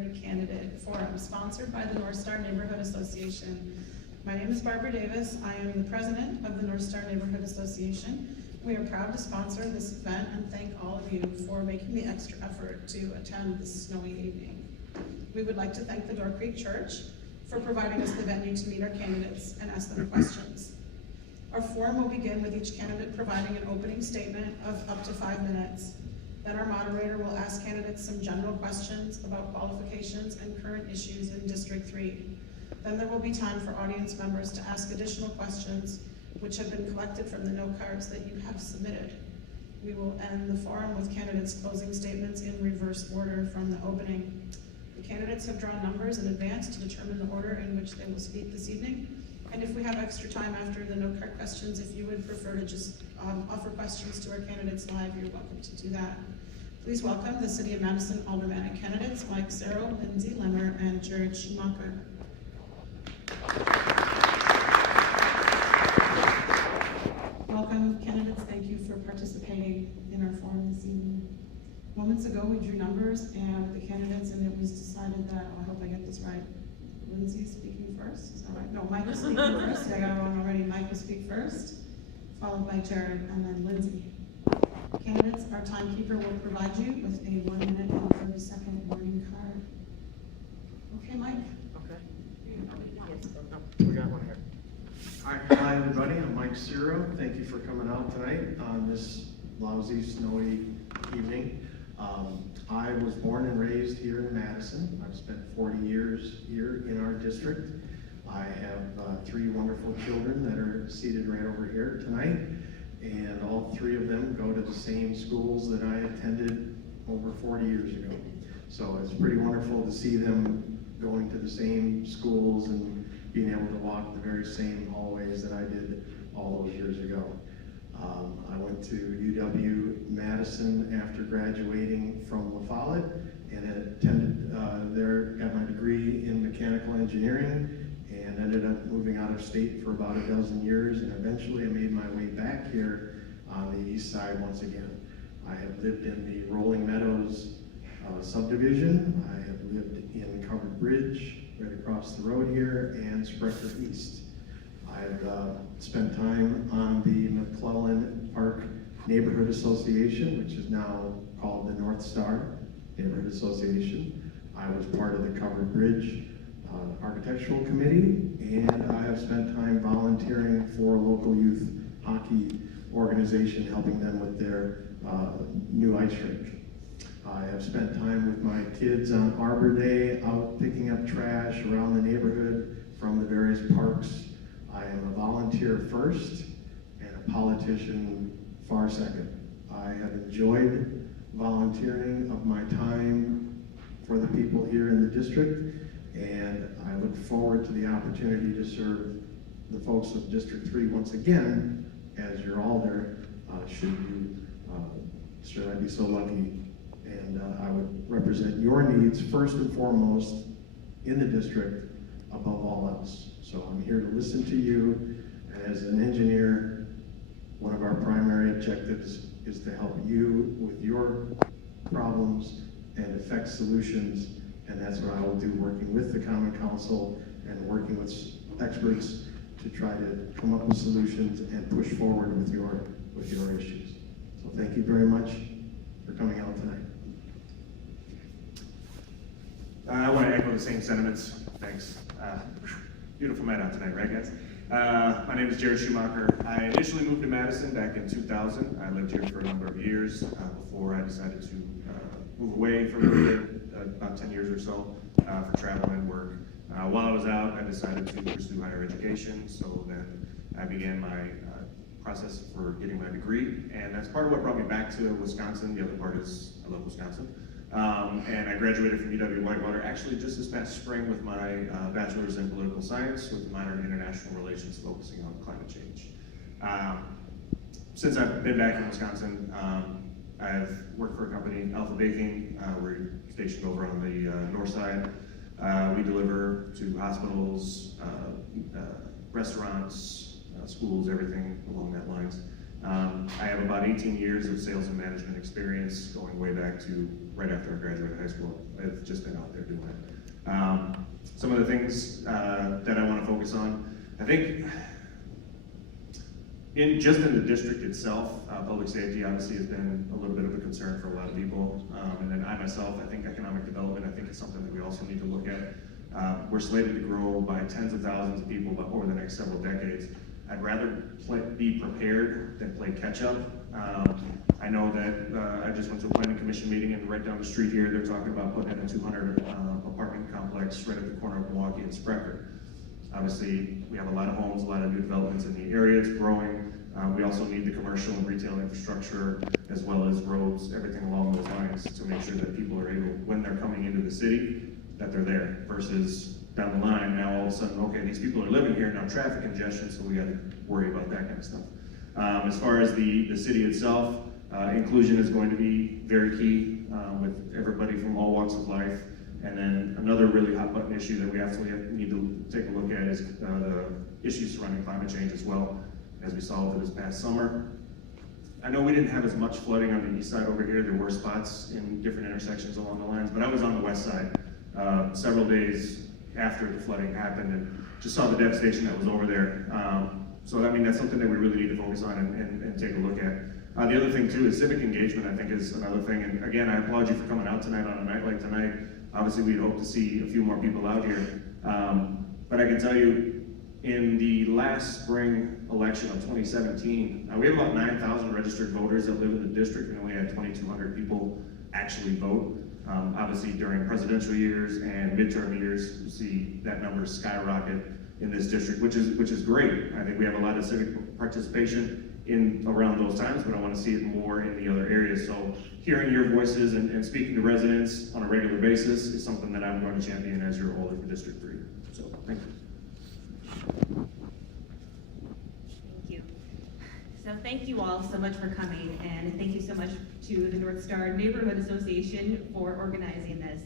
Primary Candidate Forum, sponsored by the North Star Neighborhood Association. My name is Barbara Davis. I am the president of the North Star Neighborhood Association. We are proud to sponsor this event and thank all of you for making the extra effort to attend this snowy evening. We would like to thank the Door Creek Church for providing us the venue to meet our candidates and ask them questions. Our forum will begin with each candidate providing an opening statement of up to 5 minutes. Then our moderator will ask candidates some general questions about qualifications and current issues in District 3. Then there will be time for audience members to ask additional questions which have been collected from the note cards that you have submitted. We will end the forum with candidates' closing statements in reverse order from the opening. The candidates have drawn numbers in advance to determine the order in which they will speak this evening. And if we have extra time after the note card questions, if you would prefer to just offer questions to our candidates live, you're welcome to do that. Please welcome the City of Madison Aldermanic candidates, Mike Cerro, Lindsay Lemmer, and Jared Schumacher. Welcome, candidates. Thank you for participating in our forum this evening. Moments ago, we drew numbers and the candidates, and it was decided that, I hope I get this right, Lindsay speaking first, is that right? No, Mike was speaking first. Yeah, I got it wrong already. Mike will speak first, followed by Jared, and then Lindsay. Candidates, our timekeeper will provide you with a 1 minute and 30-second warning card. Okay, Mike? Okay. We got one here. Hi, everybody. I'm Mike Cerro. Thank you for coming out tonight on this lousy, snowy evening. I was born and raised here in Madison. I've spent 40 years here in our district. I have 3 wonderful children that are seated right over here tonight, and all 3 of them go to the same schools that I attended over 40 years ago. So it's pretty wonderful to see them going to the same schools and being able to walk the very same hallways that I did all those years ago. I went to UW-Madison after graduating from La Follette and attended there, got my degree in mechanical engineering, and ended up moving out of state for about a dozen years, and eventually I made my way back here on the east side once again. I have lived in the Rolling Meadows subdivision. I have lived in Covered Bridge, right across the road here, and Sprecher East. I've spent time on the McClellan Park Neighborhood Association, which is now called the North Star Neighborhood Association. I was part of the Covered Bridge Architectural Committee, and I have spent time volunteering for a local youth hockey organization, helping them with their new ice rink. I have spent time with my kids on Arbor Day, out picking up trash around the neighborhood from the various parks. I am a volunteer first and a politician far second. I have enjoyed volunteering of my time for the people here in the district, and I look forward to the opportunity to serve the folks of District 3 once again as your alder, should I be so lucky. And I would represent your needs first and foremost in the district above all else. So I'm here to listen to you. And as an engineer, one of our primary objectives is to help you with your problems and effect solutions. And that's what I will do, working with the Common Council and working with experts to try to come up with solutions and push forward with your issues. So thank you very much for coming out tonight. I want to echo the same sentiments. Thanks. Beautiful night out tonight, right, guys? My name is Jared Schumacher. I initially moved to Madison back in 2000. I lived here for a number of years before I decided to move away from here, about 10 years or so, for travel and work. While I was out, I decided to pursue higher education, so then I began my process for getting my degree, and that's part of what brought me back to Wisconsin. The other part is I love Wisconsin. And I graduated from UW-Whitewater actually just this past spring with my bachelor's in political science with a minor in international relations focusing on climate change. Since I've been back in Wisconsin, I've worked for a company, Alpha Baking. We're stationed over on the north side. We deliver to hospitals, restaurants, schools, everything along that lines. I have about 18 years of sales and management experience, going way back to right after I graduated high school. I have just been out there doing it. Some of the things that I want to focus on, I think, just in the district itself, public safety obviously has been a little bit of a concern for a lot of people. And then I myself, I think economic development, I think is something that we also need to look at. We're slated to grow by tens of thousands of people over the next several decades. I'd rather be prepared than play catch up. I know that I just went to a planning commission meeting, and right down the street here, they're talking about putting in a 200 apartment complex right at the corner of Milwaukee and Sprecher. Obviously, we have a lot of homes, a lot of new developments in the area, it's growing. We also need the commercial and retail infrastructure, as well as roads, everything along those lines, to make sure that people are able, when they're coming into the city, that they're there, versus down the line, now all of a sudden, okay, these people are living here, now traffic congestion, so we gotta worry about that kind of stuff. As far as the city itself, inclusion is going to be very key, with everybody from all walks of life. And then another really hot button issue that we absolutely need to take a look at is the issues surrounding climate change as well, as we saw over this past summer. I know we didn't have as much flooding on the east side over here. There were spots in different intersections along the lines, but I was on the west side several days after the flooding happened and just saw the devastation that was over there. So I mean, that's something that we really need to focus on and take a look at. The other thing too is civic engagement, I think, is another thing. And again, I applaud you for coming out tonight on a night like tonight. Obviously, we'd hope to see a few more people out here. But I can tell you, in the last spring election of 2017, we have about 9,000 registered voters that live in the district, and only had 2,200 people actually vote. Obviously, during presidential years and midterm years, you see that number skyrocket in this district, which is great. I think we have a lot of civic participation in around those times, but I want to see it more in the other areas. So hearing your voices and speaking to residents on a regular basis is something that I'm going to champion as your holder for District 3. So thank you. Thank you. So thank you all so much for coming, and thank you so much to the North Star Neighborhood Association for organizing this.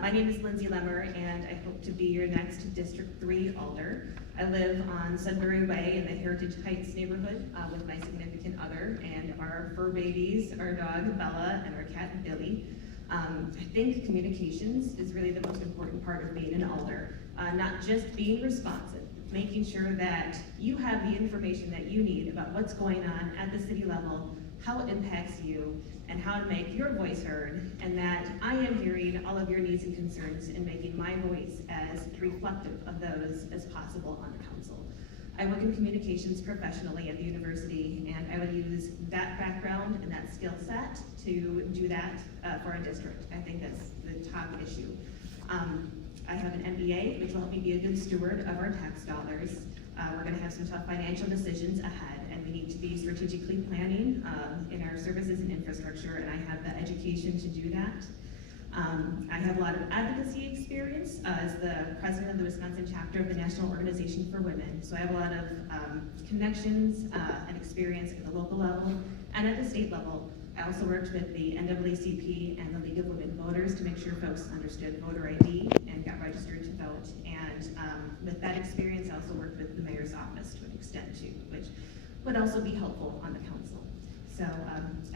My name is Lindsay Lemmer, and I hope to be your next District 3 alder. I live on Sudbury Way in the Heritage Heights neighborhood with my significant other and our fur babies, our dog Bella and our cat Billy. I think communications is really the most important part of being an alder, not just being responsive, making sure that you have the information that you need about what's going on at the city level, how it impacts you, and how to make your voice heard, and that I am hearing all of your needs and concerns and making my voice as reflective of those as possible on the council. I work in communications professionally at the university, and I would use that background and that skill set to do that for our district. I think that's the top issue. I have an MBA, which will help me be a good steward of our tax dollars. We're gonna have some tough financial decisions ahead, and we need to be strategically planning in our services and infrastructure, and I have the education to do that. I have a lot of advocacy experience as the president of the Wisconsin chapter of the National Organization for Women. So I have a lot of connections and experience at the local level and at the state level. I also worked with the NAACP and the League of Women Voters to make sure folks understood voter ID and got registered to vote. And with that experience, I also worked with the mayor's office to an extent too, which would also be helpful on the council. So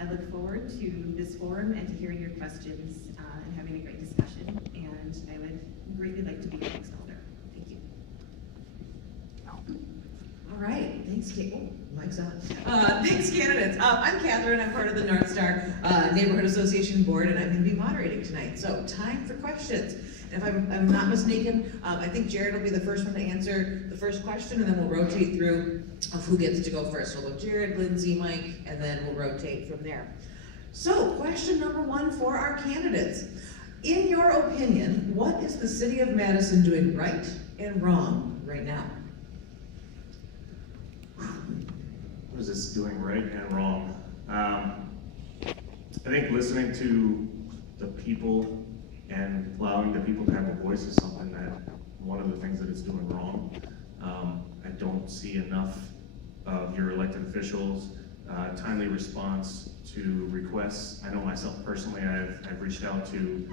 I look forward to this forum and to hearing your questions and having a great discussion. And I would greatly like to be your next alder. Thank you. All right, thanks, Kate. Oh, mic's on. Thanks, candidates. I'm Catherine. I'm part of the North Star Neighborhood Association Board, and I'm going to be moderating tonight. So, time for questions. And if I'm not mistaken, I think Jared will be the first one to answer the first question, and then we'll rotate through of who gets to go first. So we'll go Jared, Lindsay, Mike, and then we'll rotate from there. So, question number one for our candidates. In your opinion, what is the city of Madison doing right and wrong right now? What is this doing right and wrong? I think listening to the people and allowing the people to have a voice is something that, one of the things that it's doing wrong. I don't see enough of your elected officials, timely response to requests. I know myself personally, I've reached out to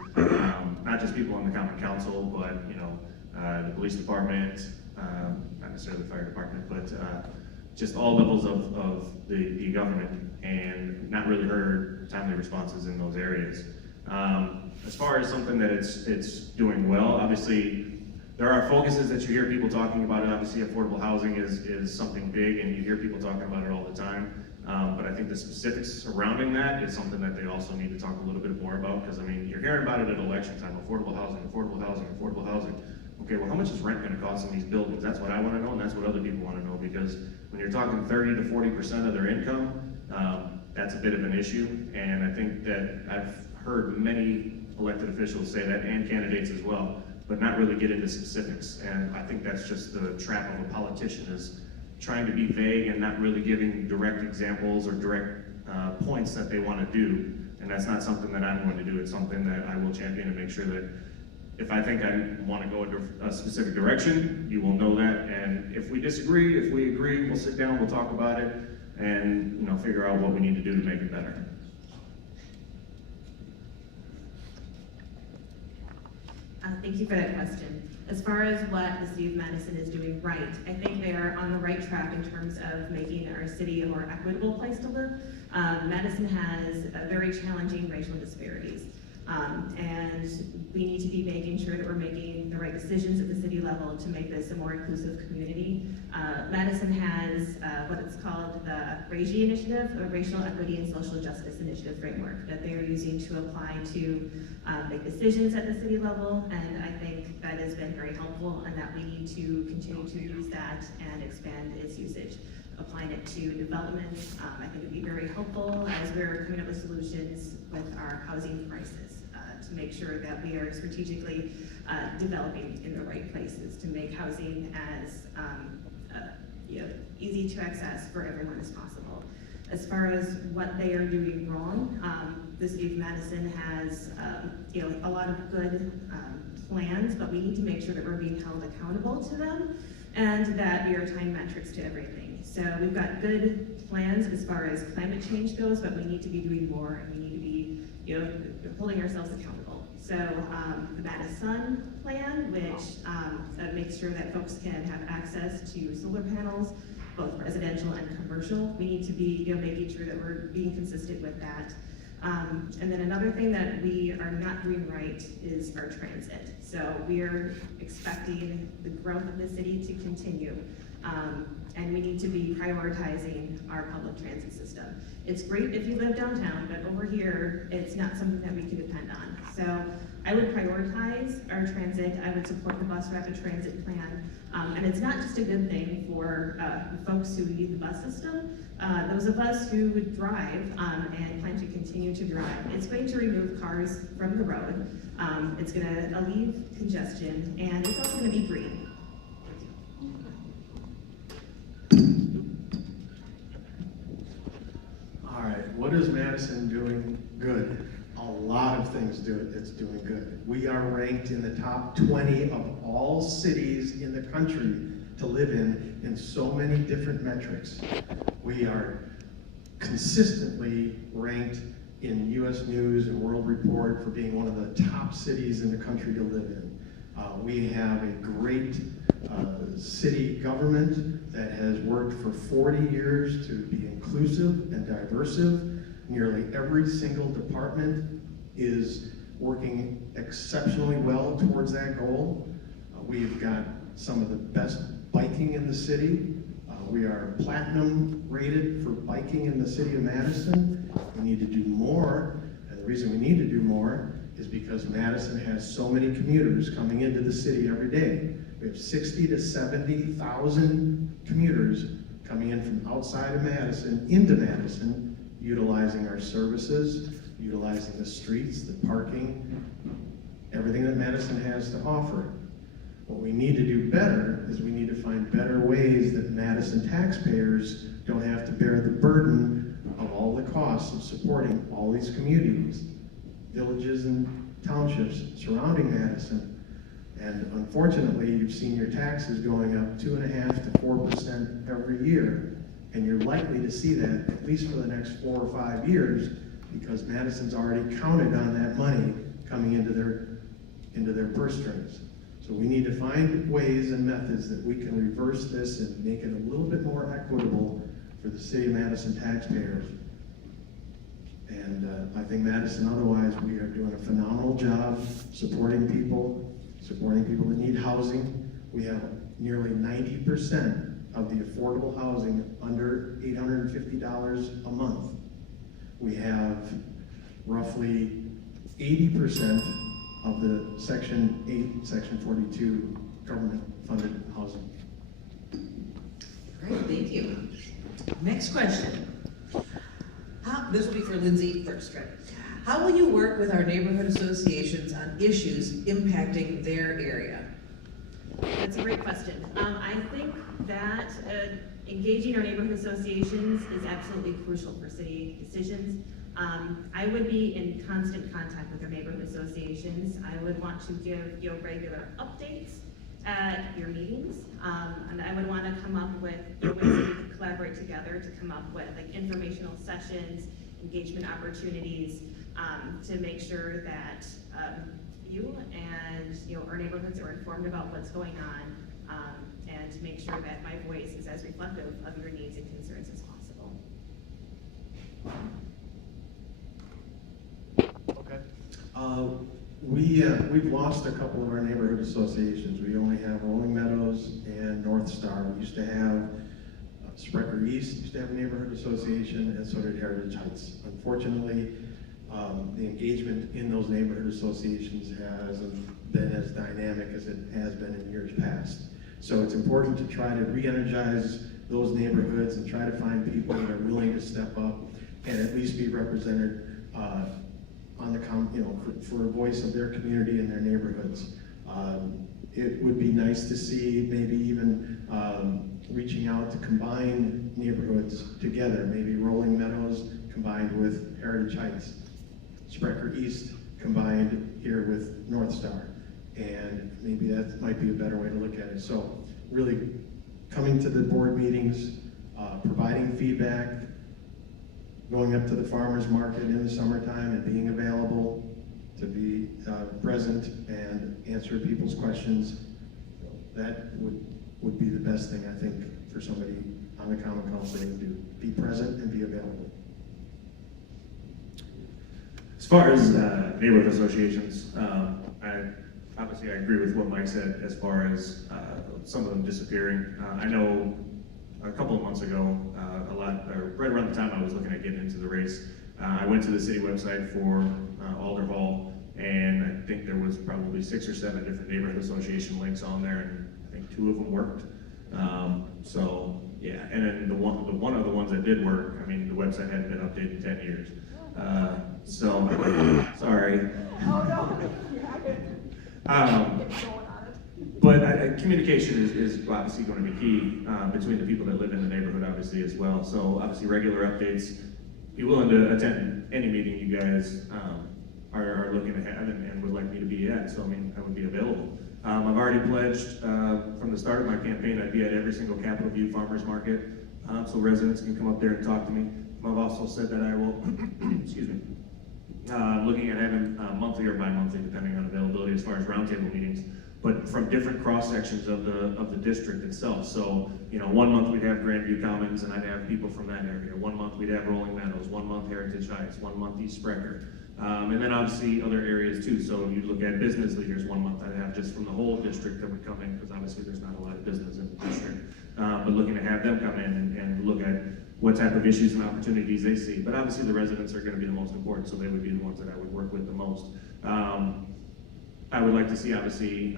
not just people on the common council, but the police department, not necessarily the fire department, but just all levels of the government, and not really heard timely responses in those areas. As far as something that it's doing well, obviously, there are focuses that you hear people talking about. Obviously, affordable housing is something big, and you hear people talking about it all the time. But I think the specifics surrounding that is something that they also need to talk a little bit more about, because I mean, you're hearing about it at election time, affordable housing, affordable housing, affordable housing. Okay, well, how much is rent gonna cost in these buildings? That's what I wanna know, and that's what other people wanna know, because when you're talking 30 to 40% of their income, that's a bit of an issue. And I think that I've heard many elected officials say that, and candidates as well, but not really get into specifics. And I think that's just the trap of a politician, is trying to be vague and not really giving direct examples or direct points that they want to do. And that's not something that I'm going to do. It's something that I will champion and make sure that if I think I want to go a specific direction, you will know that. And if we disagree, if we agree, we'll sit down, we'll talk about it, and figure out what we need to do to make it better. Thank you for that question. As far as what the city of Madison is doing right, I think they are on the right track in terms of making our city a more equitable place to live. Madison has very challenging racial disparities. And we need to be making sure that we're making the right decisions at the city level to make this a more inclusive community. Madison has what it's called the RAGI Initiative, or Racial Equity and Social Justice Initiative Framework, that they are using to apply to make decisions at the city level, and I think that has been very helpful, and that we need to continue to use that and expand its usage. Applying it to development, I think would be very helpful as we're coming up with solutions with our housing crisis, to make sure that we are strategically developing in the right places to make housing as easy to access for everyone as possible. As far as what they are doing wrong, the city of Madison has a lot of good plans, but we need to make sure that we're being held accountable to them, and that we are tying metrics to everything. So we've got good plans as far as climate change goes, but we need to be doing more, and we need to be holding ourselves accountable. So the Madison plan, which makes sure that folks can have access to solar panels, both residential and commercial. We need to be making sure that we're being consistent with that. And then another thing that we are not doing right is our transit. So we are expecting the growth of the city to continue. And we need to be prioritizing our public transit system. It's great if you live downtown, but over here, it's not something that we can depend on. So I would prioritize our transit. I would support the bus rapid transit plan. And it's not just a good thing for folks who need the bus system. Those of us who would drive and plan to continue to drive, it's going to remove cars from the road. It's going to alleviate congestion, and it's also going to be green. All right, what is Madison doing good? A lot of things it's doing good. We are ranked in the top 20 of all cities in the country to live in so many different metrics. We are consistently ranked in U.S. News and World Report for being one of the top cities in the country to live in. We have a great city government that has worked for 40 years to be inclusive and diversive. Nearly every single department is working exceptionally well towards that goal. We've got some of the best biking in the city. We are platinum rated for biking in the city of Madison. We need to do more, and the reason we need to do more is because Madison has so many commuters coming into the city every day. We have 60 to 70,000 commuters coming in from outside of Madison into Madison, utilizing our services, utilizing the streets, the parking, everything that Madison has to offer. What we need to do better is we need to find better ways that Madison taxpayers don't have to bear the burden of all the costs of supporting all these communities, villages and townships surrounding Madison. And unfortunately, you've seen your taxes going up 2.5% to 4% every year, and you're likely to see that at least for the next 4 or 5 years, because Madison's already counted on that money coming into their purse strings. So we need to find ways and methods that we can reverse this and make it a little bit more equitable for the city of Madison taxpayers. And I think Madison, otherwise, we are doing a phenomenal job supporting people that need housing. We have nearly 90% of the affordable housing under $850 a month. We have roughly 80% of the Section 8, Section 42 government-funded housing. Great, thank you. Next question. This will be for Lindsay first, right? How will you work with our neighborhood associations on issues impacting their area? That's a great question. I think that engaging our neighborhood associations is absolutely crucial for city decisions. I would be in constant contact with our neighborhood associations. I would want to give you regular updates at your meetings, and I would want to come up with ways that we could collaborate together to come up with like informational sessions, engagement opportunities, to make sure that you and our neighborhoods are informed about what's going on, and to make sure that my voice is as reflective of your needs and concerns as possible. Okay. We've lost a couple of our neighborhood associations. We only have Rolling Meadows and North Star. We used to have Sprecher East used to have a neighborhood association, and so did Heritage Heights. Unfortunately, the engagement in those neighborhood associations hasn't been as dynamic as it has been in years past. So it's important to try to re-energize those neighborhoods and try to find people that are willing to step up and at least be represented on the for a voice of their community and their neighborhoods. It would be nice to see maybe even reaching out to combine neighborhoods together, maybe Rolling Meadows combined with Heritage Heights, Sprecher East combined here with North Star, and maybe that might be a better way to look at it. So really coming to the board meetings, providing feedback, going up to the farmer's market in the summertime and being available to be present and answer people's questions, that would be the best thing, I think, for somebody on the common council to do. Be present and be available. As far as neighborhood associations, I agree with what Mike said as far as some of them disappearing. I know a couple of months ago, right around the time I was looking at getting into the race, I went to the city website for Alder Hall, and I think there was probably 6 or 7 different neighborhood association links on there, and I think 2 of them worked. So yeah, and then the one of the ones that did work, I mean, the website hadn't been updated in 10 years. So sorry. Oh, no. But communication is obviously going to be key between the people that live in the neighborhood, obviously, as well. So obviously, regular updates. Be willing to attend any meeting you guys are looking to have and would like me to be at. So I mean, I would be available. I've already pledged from the start of my campaign I'd be at every single Capitol View Farmers Market, so residents can come up there and talk to me. I've also said that I will, excuse me, looking at having monthly or bi-monthly, depending on availability, as far as roundtable meetings, but from different cross sections of the district itself. So, 1 month we'd have Grandview Commons, and I'd have people from that area. 1 month we'd have Rolling Meadows. 1 month Heritage Heights. 1 month East Sprecher. And then obviously other areas too. So you look at business leaders. 1 month I'd have just from the whole district that would come in, because obviously there's not a lot of business in the district. But looking to have them come in and look at what type of issues and opportunities they see. But obviously the residents are going to be the most important, so they would be the ones that I would work with the most. I would like to see, obviously,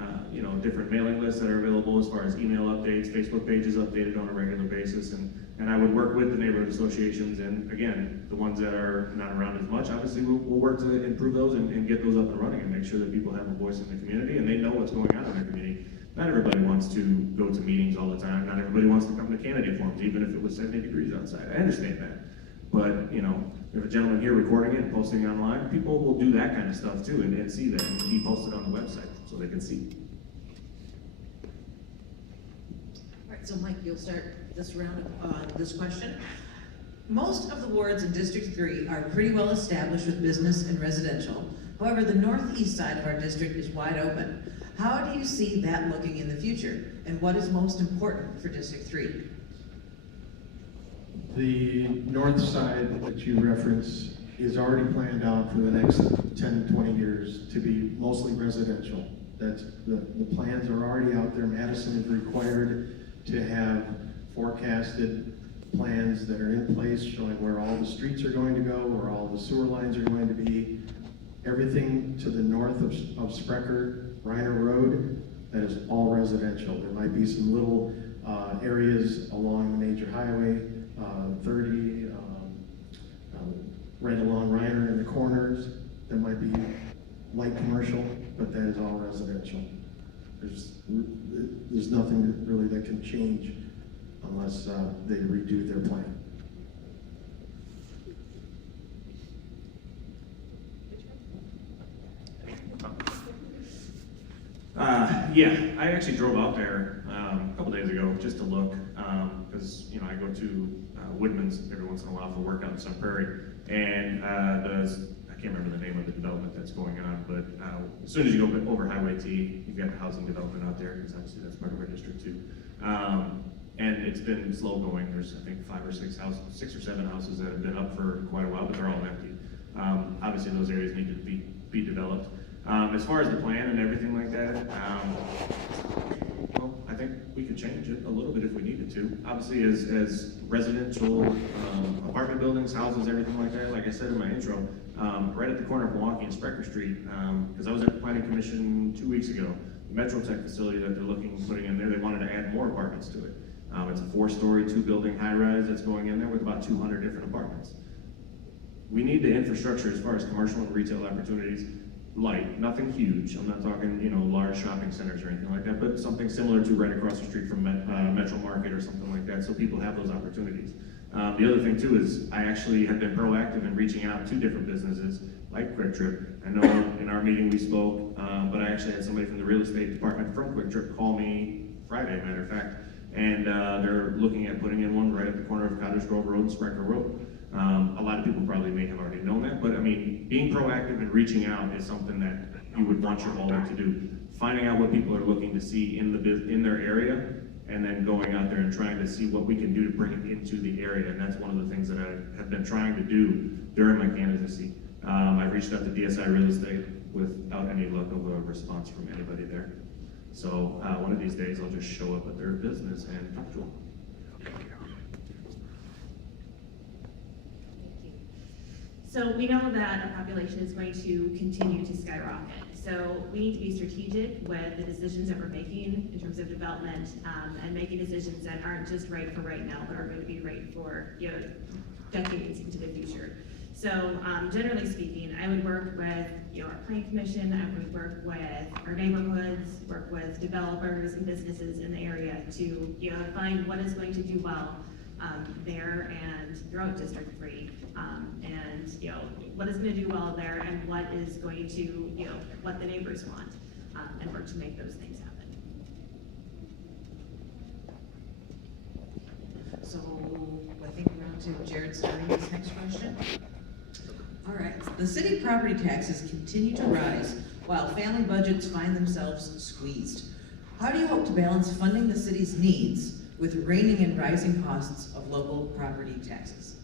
different mailing lists that are available as far as email updates, Facebook pages updated on a regular basis, and I would work with the neighborhood associations, and again, the ones that are not around as much, obviously, we'll work to improve those and get those up and running and make sure that people have a voice in the community and they know what's going on in their community. Not everybody wants to go to meetings all the time. Not everybody wants to come to candidate forums, even if it was 70 degrees outside. I understand that. But, we have a gentleman here recording it and posting it online. People will do that kind of stuff too and see that and be posted on the website so they can see. All right, so Mike, you'll start this round on this question. Most of the wards in District 3 are pretty well established with business and residential. However, the northeast side of our district is wide open. How do you see that looking in the future? And what is most important for District 3? The north side that you reference is already planned out for the next 10, 20 years to be mostly residential. That's, the plans are already out there. Madison is required to have forecasted plans that are in place showing where all the streets are going to go, where all the sewer lines are going to be. Everything to the north of Sprecher, Reiner Road, that is all residential. There might be some little areas along the major highway, 30, right along Reiner in the corners, that might be light commercial, but that is all residential. There's nothing really that can change unless they redo their plan. Yeah, I actually drove out there a couple days ago just to look, because I go to Woodman's every once in a while for work out in Sun Prairie, and I can't remember the name of the development that's going on, but as soon as you go over Highway T, you've got the housing development out there, because obviously that's part of our district too. And it's been slow going. There's, I think, 5 or 6 houses, 6 or 7 houses that have been up for quite a while, but they're all empty. Obviously, those areas need to be developed. As far as the plan and everything like that, well, I think we could change it a little bit if we needed to. Obviously, as residential apartment buildings, houses, everything like that, like I said in my intro, right at the corner of Milwaukee and Sprecher Street, because I was at the Planning Commission 2 weeks ago, the Metrotech facility that they're putting in there, they wanted to add more apartments to it. It's a 4-story, 2-building high-rise that's going in there with about 200 different apartments. We need the infrastructure as far as commercial and retail opportunities. Light, nothing huge. I'm not talking, large shopping centers or anything like that, but something similar to right across the street from Metro Market or something like that, so people have those opportunities. The other thing too is I actually have been proactive in reaching out to different businesses like Quick Trip. I know in our meeting we spoke, but I actually had somebody from the real estate department from Quick Trip call me Friday, matter of fact, and they're looking at putting in one right at the corner of Cottage Grove Road and Sprecher Road. A lot of people probably may have already known that, but I mean, being proactive and reaching out is something that you would want your alder to do. Finding out what people are looking to see in their area, and then going out there and trying to see what we can do to bring it into the area. And that's one of the things that I have been trying to do during my candidacy. I've reached out to DSI Real Estate without any luck of a response from anybody there. So one of these days I'll just show up at their business and talk to them. So we know that our population is going to continue to skyrocket. So we need to be strategic with the decisions that we're making in terms of development, and making decisions that aren't just right for right now, but are going to be right for decades into the future. So generally speaking, I would work with our planning commission, I would work with our neighborhoods, work with developers and businesses in the area to find what is going to do well there and throughout District 3, and what is going to do well there and what is going to what the neighbors want, and work to make those things happen. So I think we're on to Jared starting this next question. All right, the city property taxes continue to rise while family budgets find themselves squeezed. How do you hope to balance funding the city's needs with reining in rising costs of local property taxes?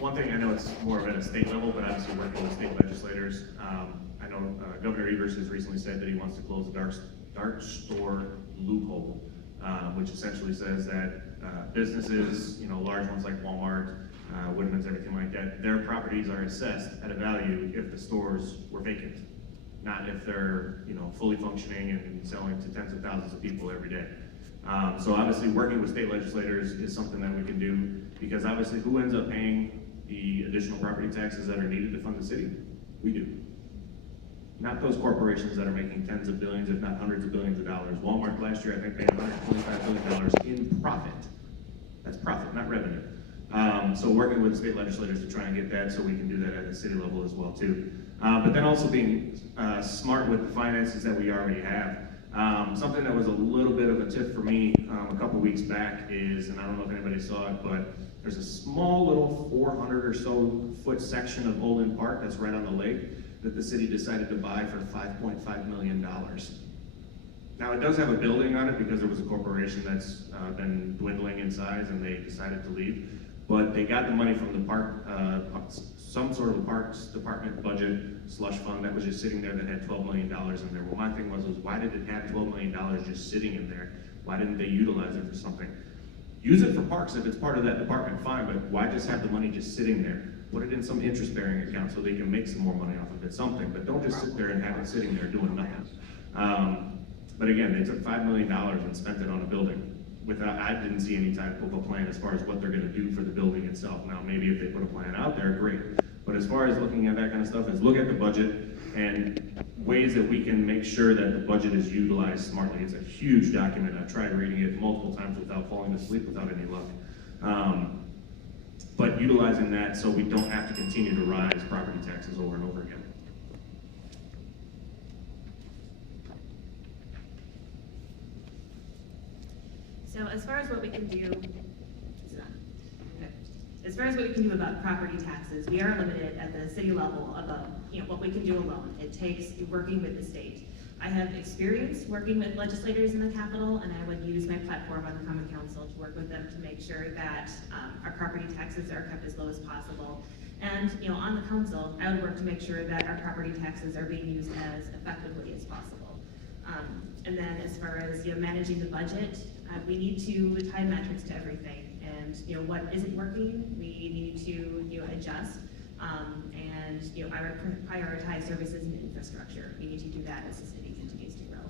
One thing, I know it's more of at a state level, but obviously working with state legislators, I know Governor Evers has recently said that he wants to close the dark store loophole, which essentially says that businesses, large ones like Walmart, Woodman's, everything like that, their properties are assessed at a value if the stores were vacant, not if they're fully functioning and selling to tens of thousands of people every day. So obviously working with state legislators is something that we can do, because obviously who ends up paying the additional property taxes that are needed to fund the city? We do. Not those corporations that are making tens of billions, if not hundreds of billions of dollars. Walmart last year, I think, paid $125 billion in profit. That's profit, not revenue. So working with state legislators to try and get that, so we can do that at the city level as well too. But then also being smart with the finances that we already have. Something that was a little bit of a tip for me a couple weeks back is, and I don't know if anybody saw it, but there's a small little 400 or so foot section of Olin Park that's right on the lake that the city decided to buy for $5.5 million. Now it does have a building on it because there was a corporation that's been dwindling in size and they decided to leave. but they got the money from the park, some sort of parks department budget slush fund that was just sitting there that had $12 million in there. Well, my thing was why did it have $12 million just sitting in there? Why didn't they utilize it for something? Use it for parks if it's part of that department, fine, but why just have the money just sitting there? Put it in some interest-bearing account so they can make some more money off of it, something, but don't just sit there and have it sitting there doing nothing. But again, they took $5 million and spent it on a building without, I didn't see any type of a plan as far as what they're gonna do for the building itself. Now, maybe if they put a plan out there, great. But as far as looking at that kind of stuff, is look at the budget and ways that we can make sure that the budget is utilized smartly. It's a huge document. I've tried reading it multiple times without falling asleep without any luck. But utilizing that so we don't have to continue to rise property taxes over and over again. So as far as what we can do, as far as what we can do about property taxes, we are limited at the city level about, what we can do alone. It takes working with the state. I have experience working with legislators in the Capitol, and I would use my platform on the Common Council to work with them to make sure that our property taxes are kept as low as possible. And, on the council, I would work to make sure that our property taxes are being used as effectively as possible. And then as far as, managing the budget, we need to tie metrics to everything. And, what isn't working, we need to, adjust. And, prioritize services and infrastructure. We need to do that as the city continues to grow.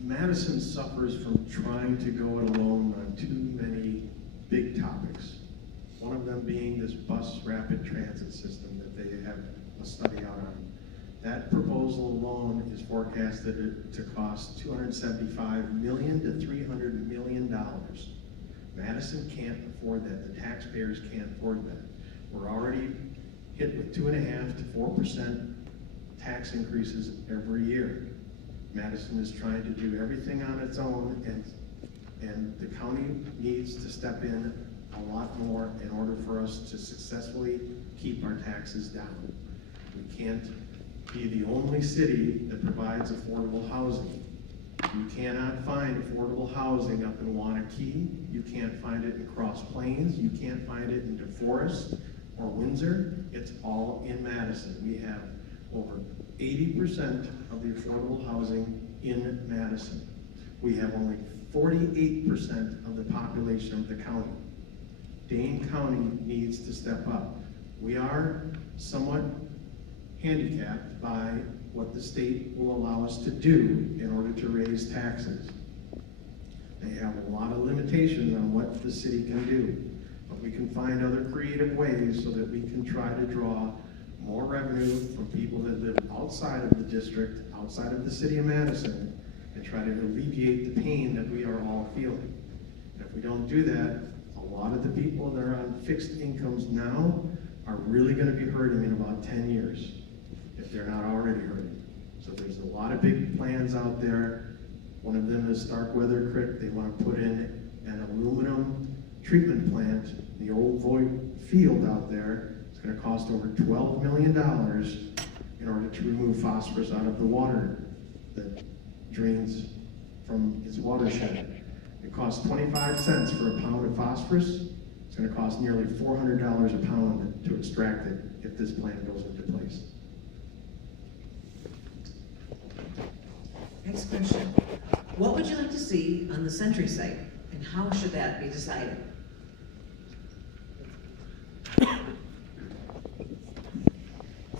Madison suffers from trying to go it alone on too many big topics. One of them being this bus rapid transit system that they have a study out on. That proposal alone is forecasted to cost $275 million to $300 million. Madison can't afford that. The taxpayers can't afford that. We're already hit with 2.5% to 4% tax increases every year. Madison is trying to do everything on its own, and the county needs to step in a lot more in order for us to successfully keep our taxes down. We can't be the only city that provides affordable housing. You cannot find affordable housing up in Wanakee. You can't find it in Cross Plains. You can't find it in DeForest or Windsor. It's all in Madison. We have over 80% of the affordable housing in Madison. We have only 48% of the population of the county. Dane County needs to step up. We are somewhat handicapped by what the state will allow us to do in order to raise taxes. They have a lot of limitations on what the city can do, but we can find other creative ways so that we can try to draw more revenue from people that live outside of the district, outside of the city of Madison, and try to alleviate the pain that we are all feeling. And if we don't do that, a lot of the people that are on fixed incomes now are really going to be hurting in about 10 years, if they're not already hurting. So there's a lot of big plans out there. One of them is Starkweather Creek. They want to put in an aluminum treatment plant in the old Voigt field out there. It's going to cost over $12 million in order to remove phosphorus out of the water that drains from its watershed. It costs 25 cents for a pound of phosphorus. It's going to cost nearly $400 a pound to extract it if this plant goes into place. Next question. What would you like to see on the Century site, and how should that be decided?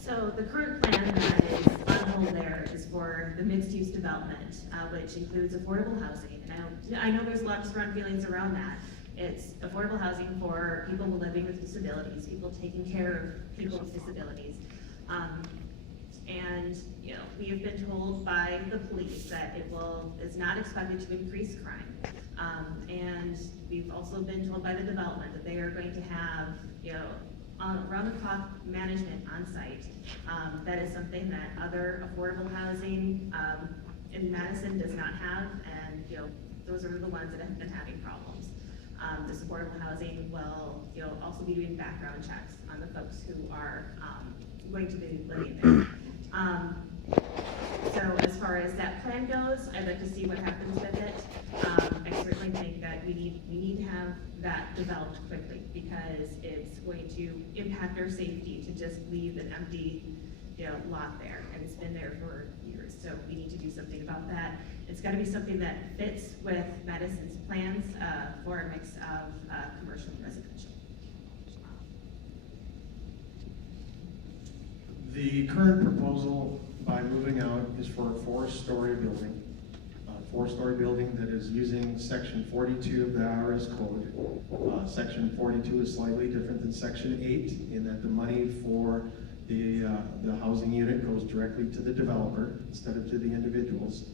So the current plan that is on hold there is for the mixed-use development, which includes affordable housing. And I know there's a lot of strong feelings around that. It's affordable housing for people living with disabilities, people taking care of people with disabilities. And, we have been told by the police that is not expected to increase crime. And we've also been told by the development that they are going to have, round-the-clock management on site. That is something that other affordable housing in Madison does not have, and those are the ones that have been having problems. This affordable housing will also be doing background checks on the folks who are going to be living there. So as far as that plan goes, I'd like to see what happens with it. I certainly think that we need to have that developed quickly, because it's going to impact our safety to just leave an empty, lot there, and it's been there for years, so we need to do something about that. It's gotta be something that fits with Madison's plans, for a mix of, commercial and residential. The current proposal by moving out is for a four-story building. A four-story building that is using section 42 of the IRS code. Section 42 is slightly different than section 8 in that the money for the housing unit goes directly to the developer instead of to the individuals.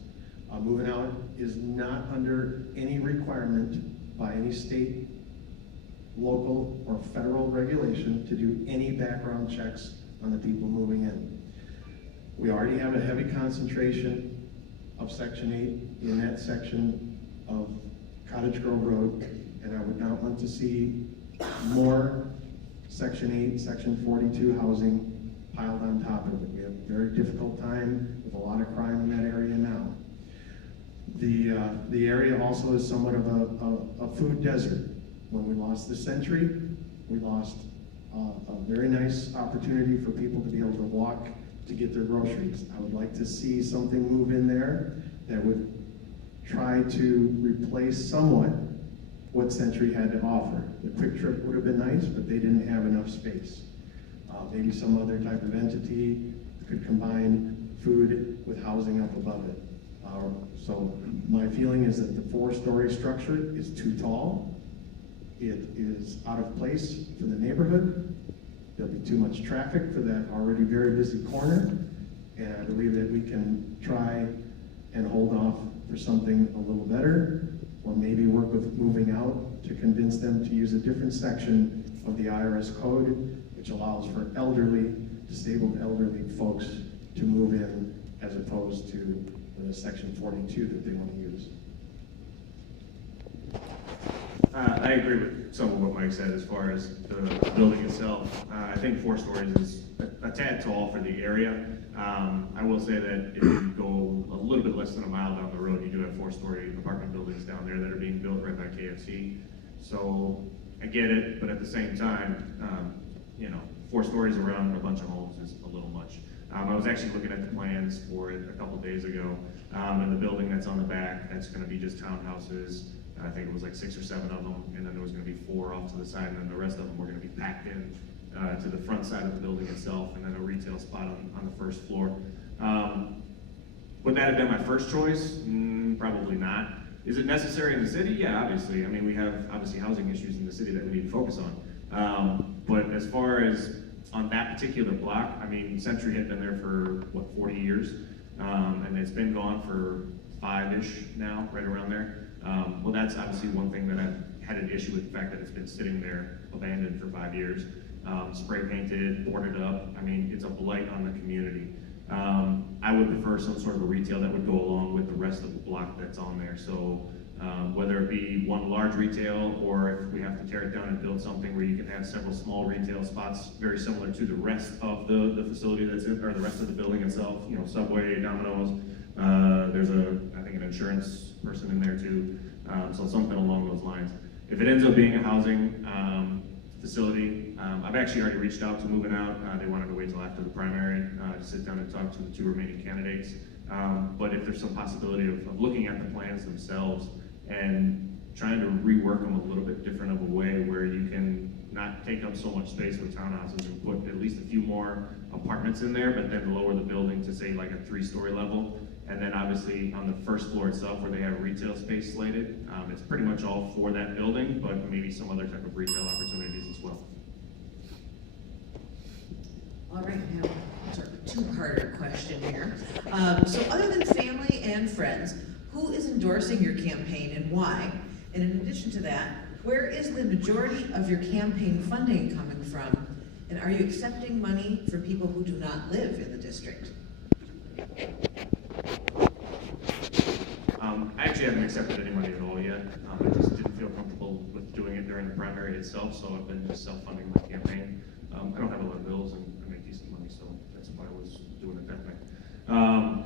Moving out is not under any requirement by any state, local, or federal regulation to do any background checks on the people moving in. We already have a heavy concentration of section 8 in that section of Cottage Grove Road, and I would not want to see more section 8, section 42 housing piled on top of it. We have a very difficult time with a lot of crime in that area now. The area also is somewhat of a food desert. When we lost the Century, we lost a very nice opportunity for people to be able to walk to get their groceries. I would like to see something move in there that would try to replace somewhat what Century had to offer. The Quick Trip would have been nice, but they didn't have enough space. Maybe some other type of entity could combine food with housing up above it. So my feeling is that the four-story structure is too tall. It is out of place for the neighborhood. There'll be too much traffic for that already very busy corner. And I believe that we can try and hold off for something a little better, or maybe work with moving out to convince them to use a different section of the IRS code, which allows for elderly, disabled elderly folks to move in as opposed to the section 42 that they want to use. I agree with some of what Mike said as far as the building itself. I think 4 stories is a tad tall for the area. I will say that if you go a little bit less than a mile down the road, you do have 4-story apartment buildings down there that are being built right by KFC. So I get it, but at the same time, 4 stories around a bunch of homes is a little much. I was actually looking at the plans for it a couple days ago, and the building that's on the back, that's going to be just townhouses. I think it was like 6 or 7 of them, and then there was going to be 4 off to the side, and then the rest of them were going to be packed in to the front side of the building itself, and then a retail spot on the first floor. Would that have been my first choice? Probably not. Is it necessary in the city? Yeah, obviously. I mean, we have obviously housing issues in the city that we need to focus on. But as far as on that particular block, I mean, Century had been there for, 40 years? And it's been gone for 5-ish now, right around there. Well, that's obviously one thing that I've had an issue with, the fact that it's been sitting there abandoned for 5 years. Spray painted, boarded up. I mean, it's a blight on the community. I would prefer some sort of a retail that would go along with the rest of the block that's on there. So whether it be one large retail, or if we have to tear it down and build something where you can have several small retail spots very similar to the rest of the facility that's in, or the rest of the building itself, Subway, Domino's. There's I think an insurance person in there too. So something along those lines. If it ends up being a housing facility, I've actually already reached out to Moving Out. They wanted to wait till after the primary to sit down and talk to the 2 remaining candidates. But if there's some possibility of looking at the plans themselves and trying to rework them a little bit different of a way where you can not take up so much space with townhouses and put at least a few more apartments in there, but then lower the building to say like a 3-story level. And then obviously on the first floor itself where they have retail space slated, it's pretty much all for that building, but maybe some other type of retail opportunities as well. All right, now, sort of a 2-parter question here. So other than family and friends, who is endorsing your campaign and why? And in addition to that, where is the majority of your campaign funding coming from? And are you accepting money for people who do not live in the district? I actually haven't accepted any money at all yet. I just didn't feel comfortable with doing it during the primary itself, so I've been just self-funding my campaign. I don't have a lot of bills and I make decent money, so that's why I was doing it that way.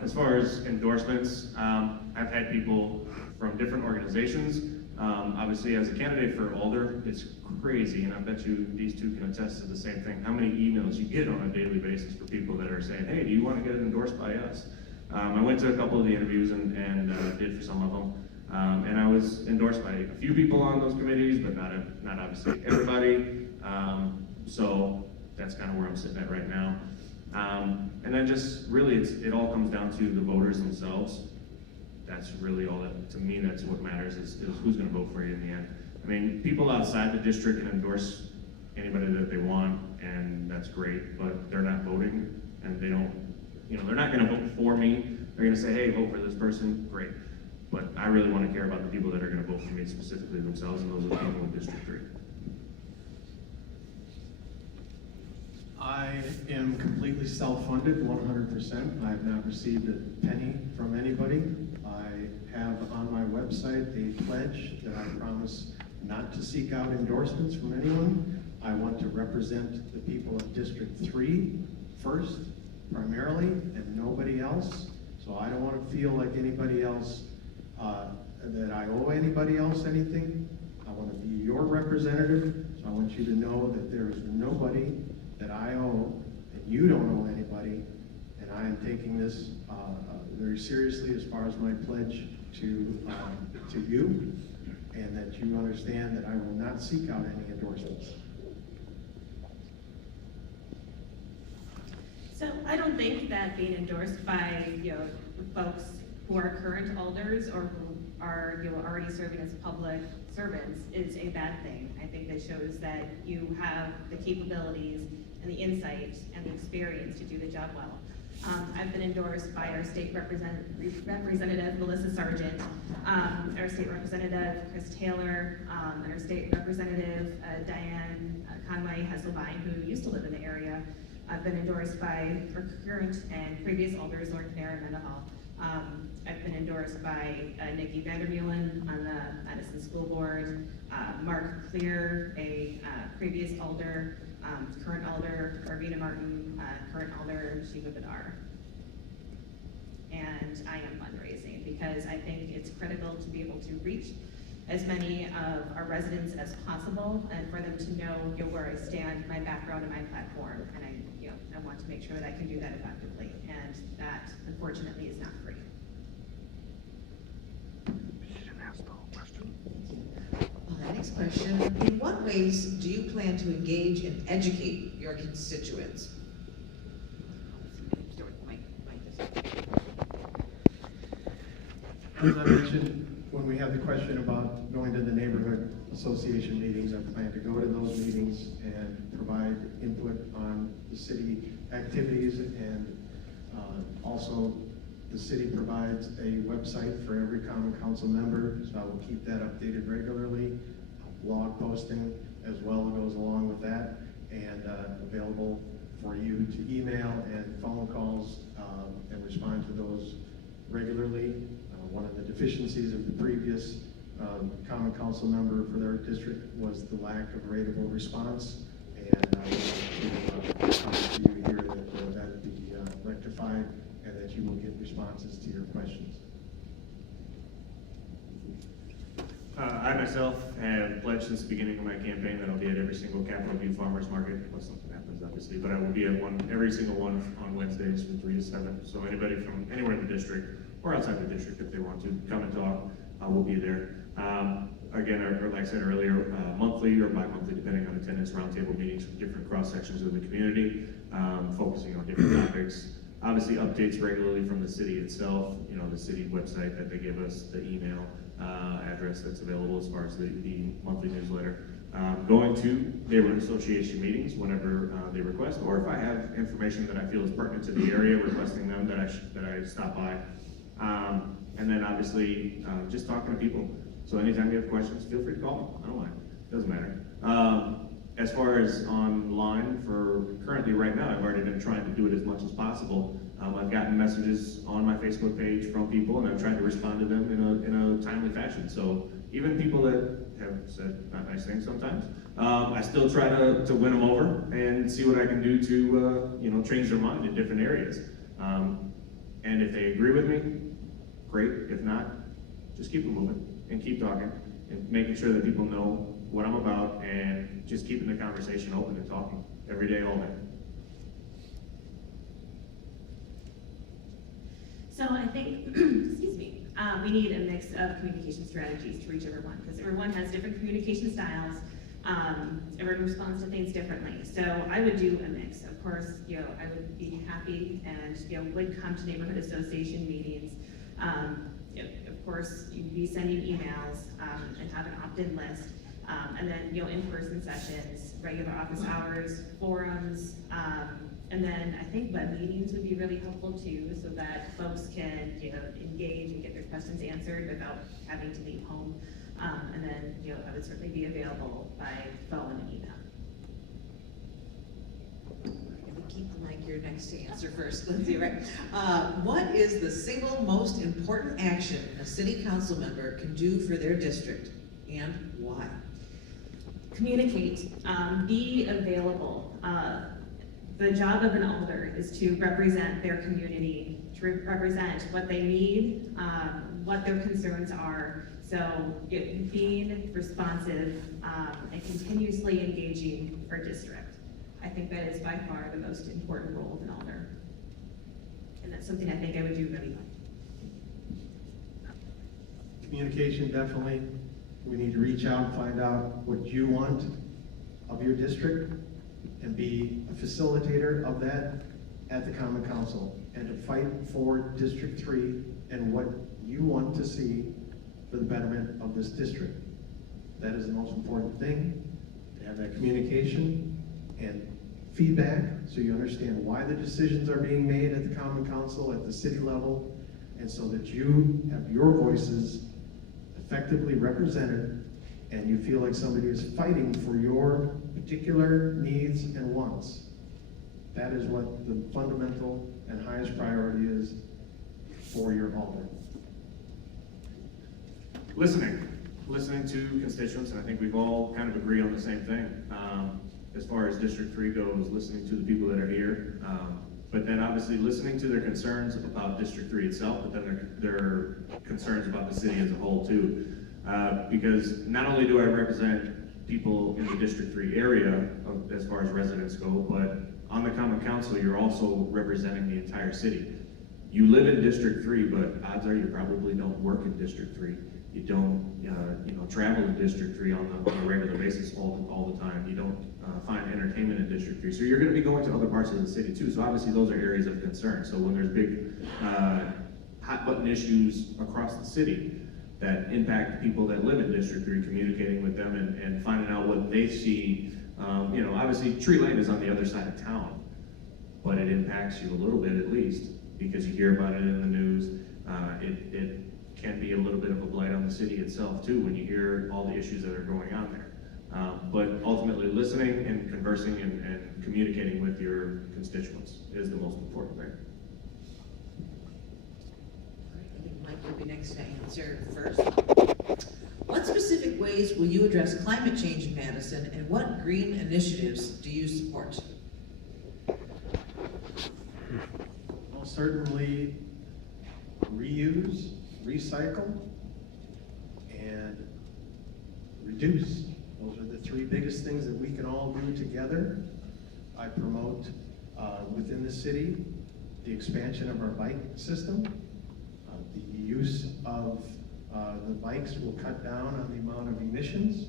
As far as endorsements, I've had people from different organizations Obviously, as a candidate for Alder, it's crazy, and I bet you these two can attest to the same thing, how many emails you get on a daily basis for people that are saying, hey, do you want to get endorsed by us? I went to a couple of the interviews and did for some of them, and I was endorsed by a few people on those committees, but not obviously everybody. So that's kind of where I'm sitting at right now. And then just really, it all comes down to the voters themselves. That's really all that, to me, that's what matters is who's going to vote for you in the end. I mean, people outside the district can endorse anybody that they want, and that's great, but they're not voting, and they don't, they're not going to vote for me. They're going to say, hey, vote for this person, great. But I really want to care about the people that are going to vote for me specifically themselves, and those are the people in District 3. I am completely self-funded, 100%. I have not received a penny from anybody. I have on my website a pledge that I promise not to seek out endorsements from anyone. I want to represent the people of District 3 first, primarily, and nobody else. So I don't want to feel like anybody else, that I owe anybody else anything. I want to be your representative, so I want you to know that there is nobody that I owe, and you don't owe anybody, and I am taking this very seriously as far as my pledge to you, and that you understand that I will not seek out any endorsements. So I don't think that being endorsed by, folks who are current alders or who are, already serving as public servants is a bad thing. I think that shows that you have the capabilities and the insight and the experience to do the job well. I've been endorsed by our state representative, Melissa Sargent, our state representative, Chris Taylor, and our state representative, Diane Conway Hesselbein, who used to live in the area. I've been endorsed by our current and previous alders, Lord Canara and Mendenhall. I've been endorsed by Nikki Vandermeulen on the Madison School Board, Mark Clear, a previous alder, current alder, Arvina Martin, current alder, Shiva Badar. And I am fundraising because I think it's critical to be able to reach as many of our residents as possible and for them to know, where I stand, my background, and my platform. And I want to make sure that I can do that effectively. And that, unfortunately, is not free. Next question, in what ways do you plan to engage and educate your constituents? As I mentioned, when we had the question about going to the neighborhood association meetings, I plan to go to those meetings and provide input on the city activities, and also the city provides a website for every common council member, so I will keep that updated regularly. Blog posting as well goes along with that, and available for you to email and phone calls and respond to those regularly. One of the deficiencies of the previous common council member for their district was the lack of rateable response, and I would like to promise you here that that be rectified and that you will get responses to your questions. I myself have pledged since the beginning of my campaign that I'll be at every single Capitol View Farmers Market, unless something happens, obviously, but I will be at every single one on Wednesdays from 3 to 7. So anybody from anywhere in the district or outside the district, if they want to come and talk, we'll be there. Again, or like I said earlier, monthly or bi-monthly, depending on attendance, roundtable meetings with different cross sections of the community, focusing on different topics. Obviously, updates regularly from the city itself, the city website that they give us, the email address that's available as far as the monthly newsletter. Going to neighborhood association meetings whenever they request, or if I have information that I feel is pertinent to the area, requesting them that I stop by. And then obviously, just talking to people. So anytime you have questions, feel free to call me. I don't mind. Doesn't matter. As far as online, for currently right now, I've already been trying to do it as much as possible. I've gotten messages on my Facebook page from people, and I've tried to respond to them in a timely fashion. So even people that have said not nice things sometimes, I still try to win them over and see what I can do to change their mind in different areas. And if they agree with me, great. If not, just keep it moving and keep talking and making sure that people know what I'm about and just keeping the conversation open and talking every day, all day. So I think, excuse me, we need a mix of communication strategies to reach everyone, because everyone has different communication styles. Everyone responds to things differently. So I would do a mix. Of course, I would be happy and, would come to neighborhood association meetings. Of course, you'd be sending emails, and have an opt-in list. And then, in-person sessions, regular office hours, forums, and then I think web meetings would be really helpful too, so that folks can, engage and get their questions answered without having to leave home. And then, I would certainly be available by phone and email. I'm gonna keep the mic here next to answer first, Lindsay, right? What is the single most important action a city council member can do for their district, and why? Communicate, be available. The job of an alder is to represent their community, to represent what they need, what their concerns are. So being responsive and continuously engaging our district. I think that is by far the most important role of an alder. And that's something I think I would do really well. Communication, definitely. We need to reach out and find out what you want of your district and be a facilitator of that at the Common Council, and to fight for District 3 and what you want to see for the betterment of this district. That is the most important thing, to have that communication and feedback so you understand why the decisions are being made at the Common Council, at the city level, and so that you have your voices effectively represented and you feel like somebody is fighting for your particular needs and wants. That is what the fundamental and highest priority is for your alder. Listening to constituents, and I think we've all kind of agreed on the same thing. As far as District 3 goes, listening to the people that are here, but then obviously listening to their concerns about District 3 itself, but then their concerns about the city as a whole too. Because not only do I represent people in the District 3 area as far as residents go, but on the Common Council, you're also representing the entire city. You live in District 3, but odds are you probably don't work in District 3. You don't, travel in District 3 on a regular basis all the time. You don't find entertainment in District 3. So you're going to be going to other parts of the city too. So obviously those are areas of concern. So when there's big hot button issues across the city that impact the people that live in District 3, communicating with them and finding out what they see. Obviously Tree Lane is on the other side of town, but it impacts you a little bit at least because you hear about it in the news. It can be a little bit of a blight on the city itself too when you hear all the issues that are going on there. But ultimately listening and conversing and communicating with your constituents is the most important thing. I think Mike will be next to answer first. What specific ways will you address climate change in Madison, and what green initiatives do you support? Well, certainly reuse, recycle, and reduce. Those are the three biggest things that we can all do together. I promote within the city the expansion of our bike system. The use of the bikes will cut down on the amount of emissions.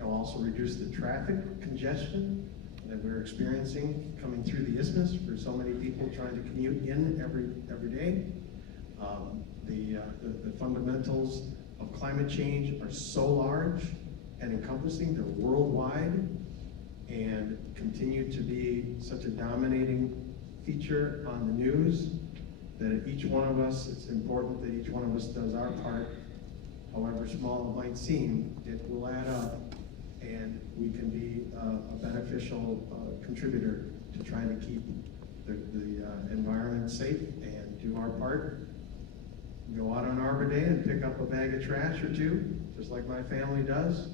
It will also reduce the traffic congestion that we're experiencing coming through the isthmus for so many people trying to commute in every day. The fundamentals of climate change are so large and encompassing, they're worldwide, and continue to be such a dominating feature on the news that each one of us, it's important that each one of us does our part, however small it might seem, it will add up, and we can be a beneficial contributor to trying to keep the environment safe and do our part. Go out on Arbor Day and pick up a bag of trash or two, just like my family does.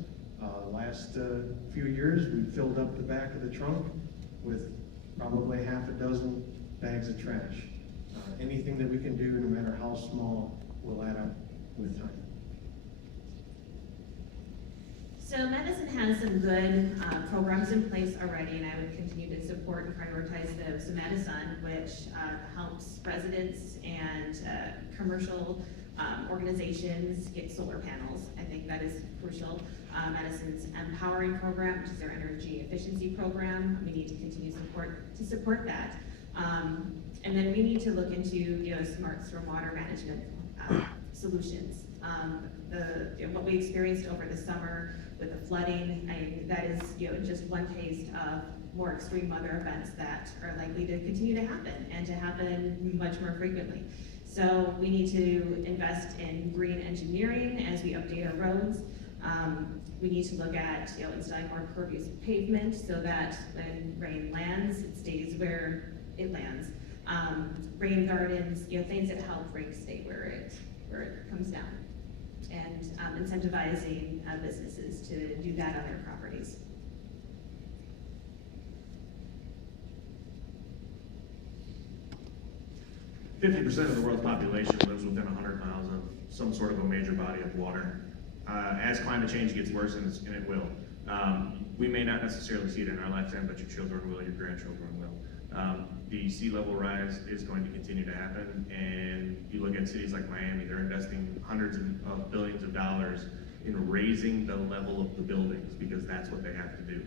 Last few years, we filled up the back of the trunk with probably half a dozen bags of trash. Anything that we can do, no matter how small, will add up with time. So Madison has some good programs in place already, and I would continue to support and prioritize those. So Madison, which helps residents and commercial organizations get solar panels. I think that is crucial. Madison's Empowering program, which is their energy efficiency program, we need to continue to support that. And then we need to look into smart stormwater management solutions. What we experienced over the summer with the flooding, that is just one taste of more extreme weather events that are likely to continue to happen and to happen much more frequently. So we need to invest in green engineering as we update our roads. We need to look at installing more pervious pavement so that when rain lands, it stays where it lands. Rain gardens, things that help rain stay where it comes down. And incentivizing businesses to do that on their properties. 50% of the world's population lives within 100 miles of some sort of a major body of water. As climate change gets worse, and it will, we may not necessarily see it in our lifetime, but your children will, your grandchildren will. The sea level rise is going to continue to happen, and you look at cities like Miami, they're investing hundreds of billions of dollars in raising the level of the buildings because that's what they have to do.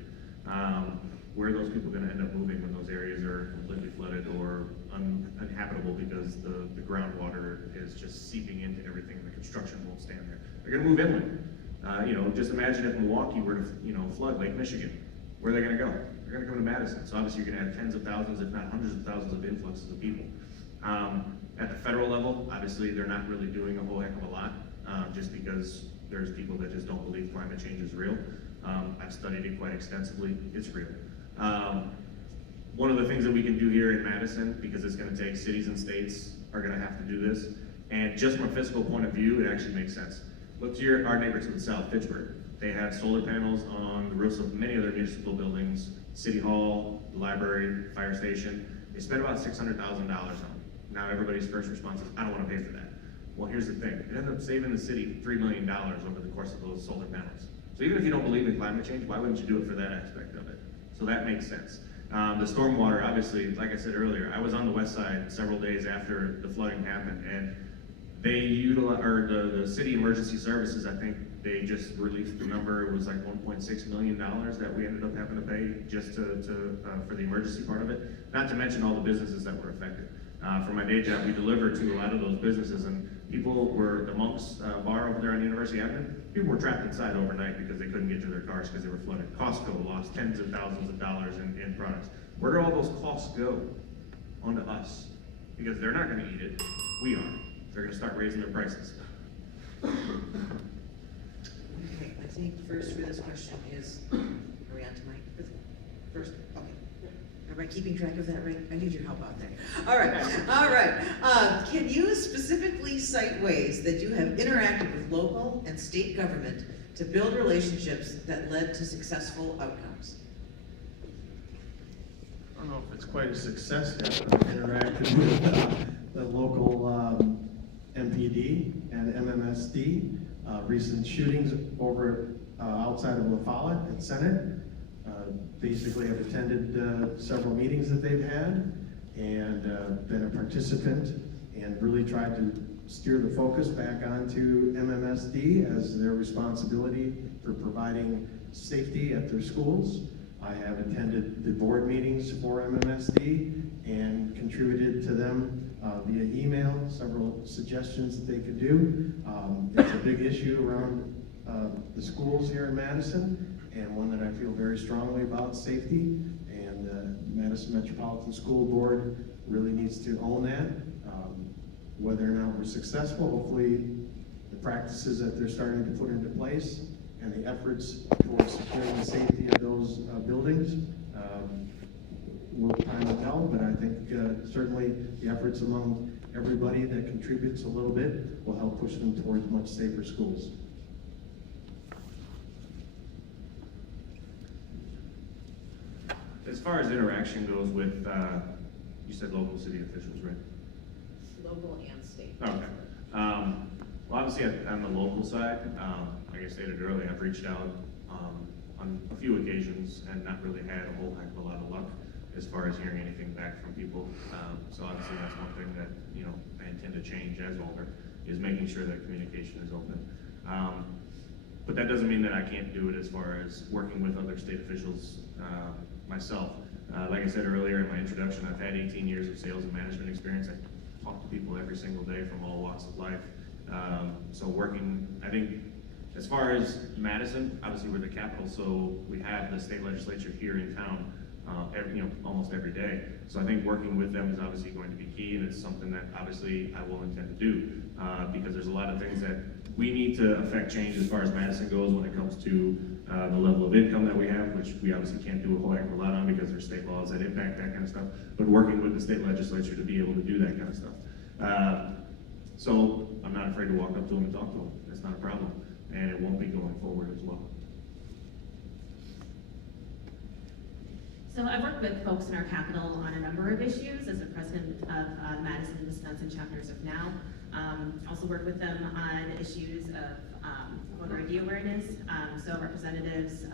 Where are those people going to end up moving when those areas are completely flooded or uninhabitable because the groundwater is just seeping into everything and the construction won't stand there? They're going to move inland. Just imagine if Milwaukee were to flood Lake Michigan. Where are they going to go? They're going to come to Madison. So obviously you're going to have tens of thousands, if not hundreds of thousands of influxes of people. At the federal level, obviously they're not really doing a whole heck of a lot just because there's people that just don't believe climate change is real. I've studied it quite extensively. It's real. One of the things that we can do here in Madison, because it's going to take cities and states are going to have to do this, and just from a fiscal point of view, it actually makes sense. Look to our neighbor to the south, Fitchburg. They have solar panels on the roofs of many of their municipal buildings, City Hall, the library, fire station. They spend about $600,000 on them. Now everybody's first response is, I don't want to pay for that. Well, here's the thing. It ended up saving the city $3 million over the course of those solar panels. So even if you don't believe in climate change, why wouldn't you do it for that aspect of it? So that makes sense. The stormwater, obviously, like I said earlier, I was on the west side several days after the flooding happened, and they utilize, or the city emergency services, I think they just released the number, it was like $1.6 million that we ended up having to pay just for the emergency part of it. Not to mention all the businesses that were affected. For my day job, we delivered to a lot of those businesses, and people were, the Monk's bar over there on University Avenue, people were trapped inside overnight because they couldn't get to their cars because they were flooded. Costco lost tens of thousands of dollars in products. Where do all those costs go? Onto us. Because they're not gonna eat it, we are. They're gonna start raising their prices. Okay, I think first for this question is, are we on to Mike? First, okay. Am I keeping track of that right? I need your help out there. All right. Can you specifically cite ways that you have interacted with local and state government to build relationships that led to successful outcomes? I don't know if it's quite a success yet, but I've interacted with the local MPD and MMSD. Recent shootings over outside of La Follette at Senate. Basically have attended several meetings that they've had and been a participant and really tried to steer the focus back onto MMSD as their responsibility for providing safety at their schools. I have attended the board meetings for MMSD and contributed to them via email, several suggestions that they could do. It's a big issue around the schools here in Madison, and one that I feel very strongly about, safety, and Madison Metropolitan School Board really needs to own that. Whether or not we're successful, hopefully the practices that they're starting to put into place and the efforts towards securing the safety of those buildings will time will tell, but I think certainly the efforts among everybody that contributes a little bit will help push them towards much safer schools. As far as interaction goes with, you said local city officials, right? Local and state. Okay. Well, obviously on the local side, like I stated earlier, I've reached out on a few occasions and not really had a whole heck of a lot of luck as far as hearing anything back from people. So obviously that's one thing that, you know, I intend to change as older, is making sure that communication is open. But that doesn't mean that I can't do it as far as working with other state officials myself. Like I said earlier in my introduction, I've had 18 years of sales and management experience. I talk to people every single day from all walks of life. So working, I think, as far as Madison, obviously we're the capital, so we have the state legislature here in town almost every day. So I think working with them is obviously going to be key, and it's something that obviously I will intend to do, because there's a lot of things that we need to affect change as far as Madison goes when it comes to the level of income that we have, which we obviously can't do a whole heck of a lot on because there's state laws that impact that kind of stuff, but working with the state legislature to be able to do that kind of stuff. So I'm not afraid to walk up to them and talk to them. That's not a problem, and it won't be going forward as well. So I've worked with folks in our capital on a number of issues as the president of Madison and Wisconsin chapters of NOW. Also worked with them on issues of voter ID awareness. So representatives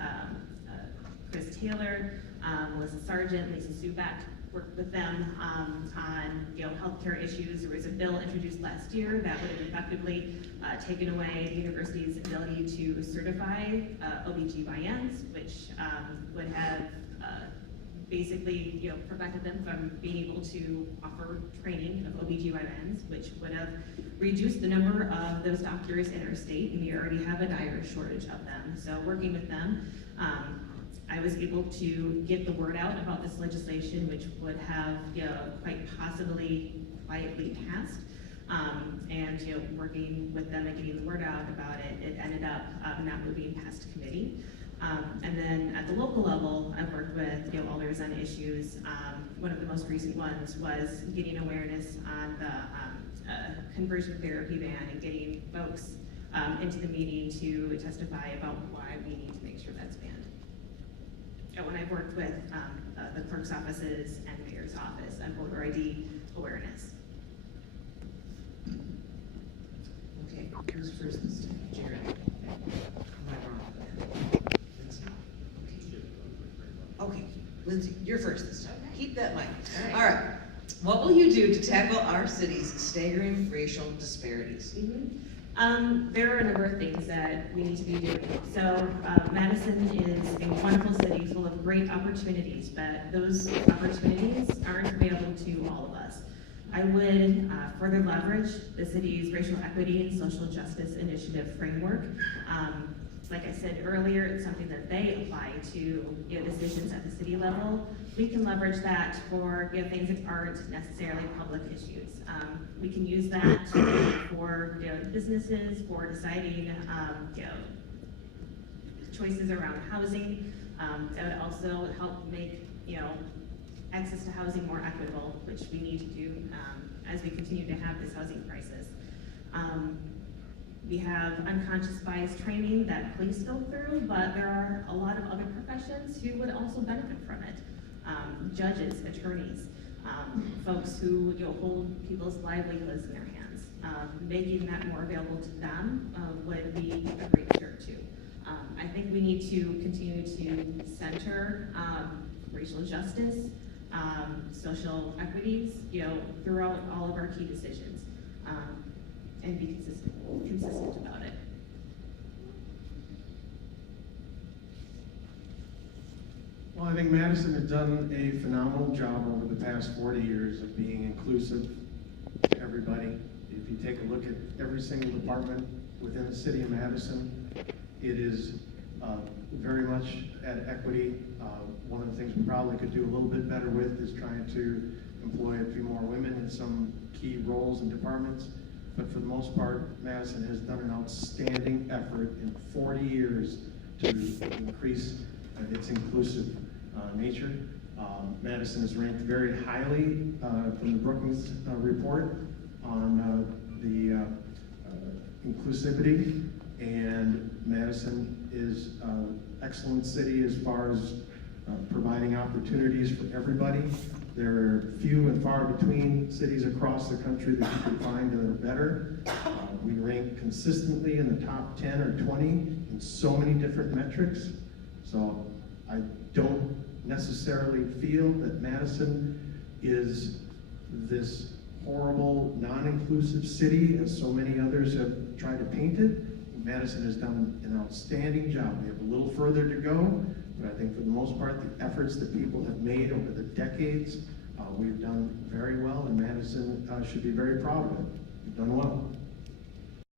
Chris Taylor, Melissa Sargent, Lisa Subak, worked with them on healthcare issues. There was a bill introduced last year that would have effectively taken away the university's ability to certify OBGYNs, which would have basically, prevented them from being able to offer training of OBGYNs, which would have reduced the number of those doctors in our state, and we already have a dire shortage of them. So working with them, I was able to get the word out about this legislation, which would have, quite possibly quietly passed. And working with them and getting the word out about it, it ended up not moving past committee. And then at the local level, I've worked with alders on issues. One of the most recent ones was getting awareness on the conversion therapy ban and getting folks into the meeting to testify about why we need to make sure that's banned. When I've worked with the clerk's offices and mayor's office on voter ID awareness. Okay, who's first this time? Jared? Am I wrong? Okay, Lindsay, you're first this time. Keep that mic. All right. What will you do to tackle our city's staggering racial disparities? There are a number of things that we need to be doing. So Madison is a wonderful city full of great opportunities, but those opportunities aren't available to all of us. I would further leverage the city's racial equity and social justice initiative framework. Like I said earlier, it's something that they apply to decisions at the city level. We can leverage that for things that aren't necessarily public issues. We can use that for businesses, for deciding choices around housing. That would also help make access to housing more equitable, which we need to do as we continue to have this housing crisis. We have unconscious bias training that police go through, but there are a lot of other professions who would also benefit from it. Judges, attorneys, folks who hold people's livelihoods in their hands. Making that more available to them would be a great start too. I think we need to continue to center racial justice, social equities, throughout all of our key decisions, and be consistent about it. Well, I think Madison has done a phenomenal job over the past 40 years of being inclusive to everybody. If you take a look at every single department within the city of Madison, it is very much at equity. One of the things we probably could do a little bit better with is trying to employ a few more women in some key roles and departments. But for the most part, Madison has done an outstanding effort in 40 years to increase its inclusive nature. Madison is ranked very highly from the Brookings report on the inclusivity, and Madison is an excellent city as far as providing opportunities for everybody. There are few and far between cities across the country that you can find that are better. We rank consistently in the top 10 or 20 in so many different metrics. So I don't necessarily feel that Madison is this horrible, non-inclusive city as so many others have tried to paint it. Madison has done an outstanding job. We have a little further to go, but I think for the most part, the efforts that people have made over the decades, we've done very well, and Madison should be very proud of it. We've done well.